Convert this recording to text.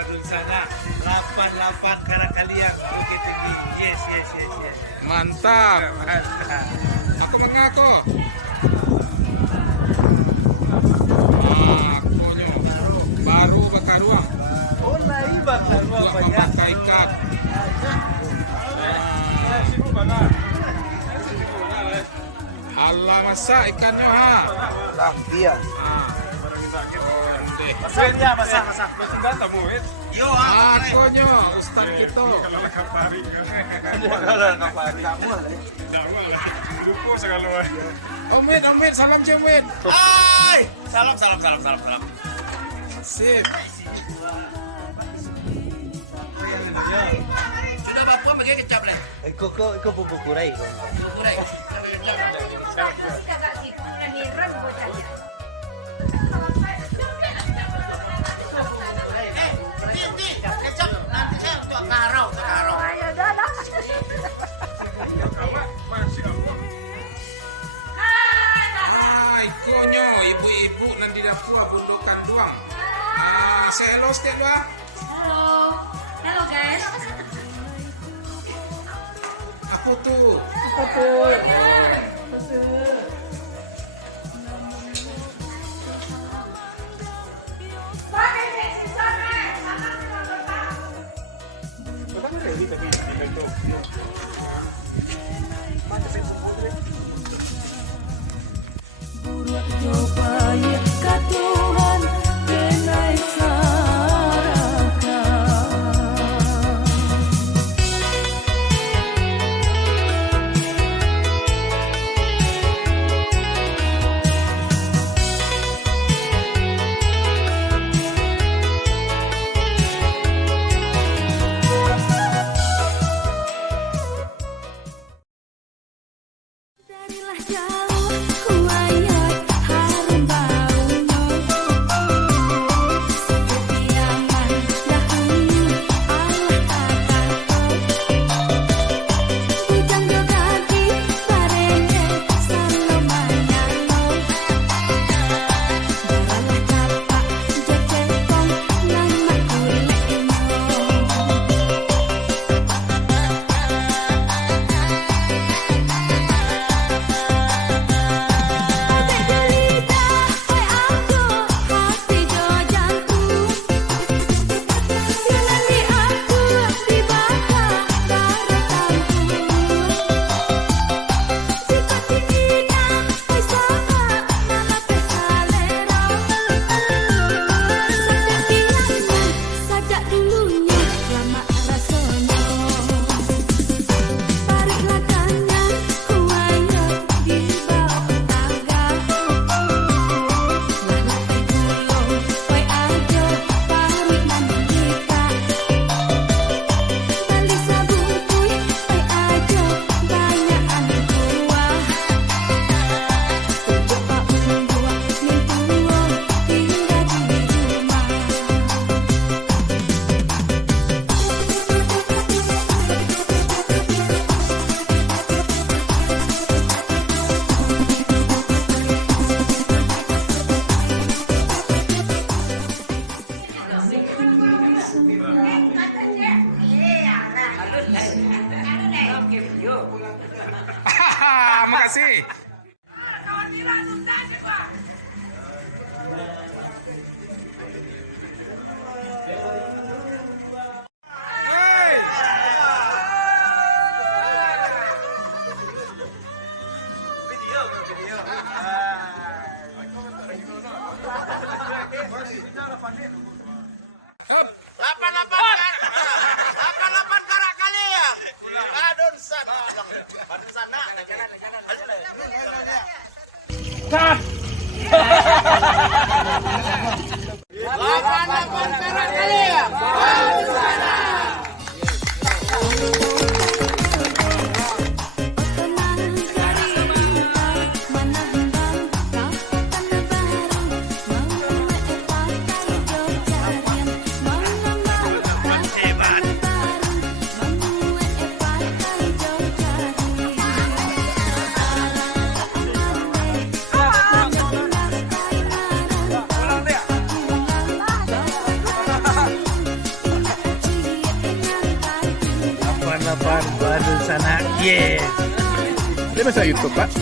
Badun sana 88 Karakaliang Bukit Tinggi. Yes. Mantap. Mantap. Aku mengaku. Akunyo. Baru bakaruang. Oh, naik bakal Dua banyak. memakai ikat. Allah masak ikannya ha. Iya. Masak. Yo, Akunyo, Ustaz kita. Omid, salam cemit. Hai, salam. Sip. Sudah bapak pakai kecap lah. Iko bumbu kurai. Kurai. Kecap nanti saya untuk karau. Ikonyo, ibu-ibu nanti dapur bundukan doang. Say hello sekali dua. Halo guys. Apa tuh? Makasih. Yes. Dia masih YouTube, Pak.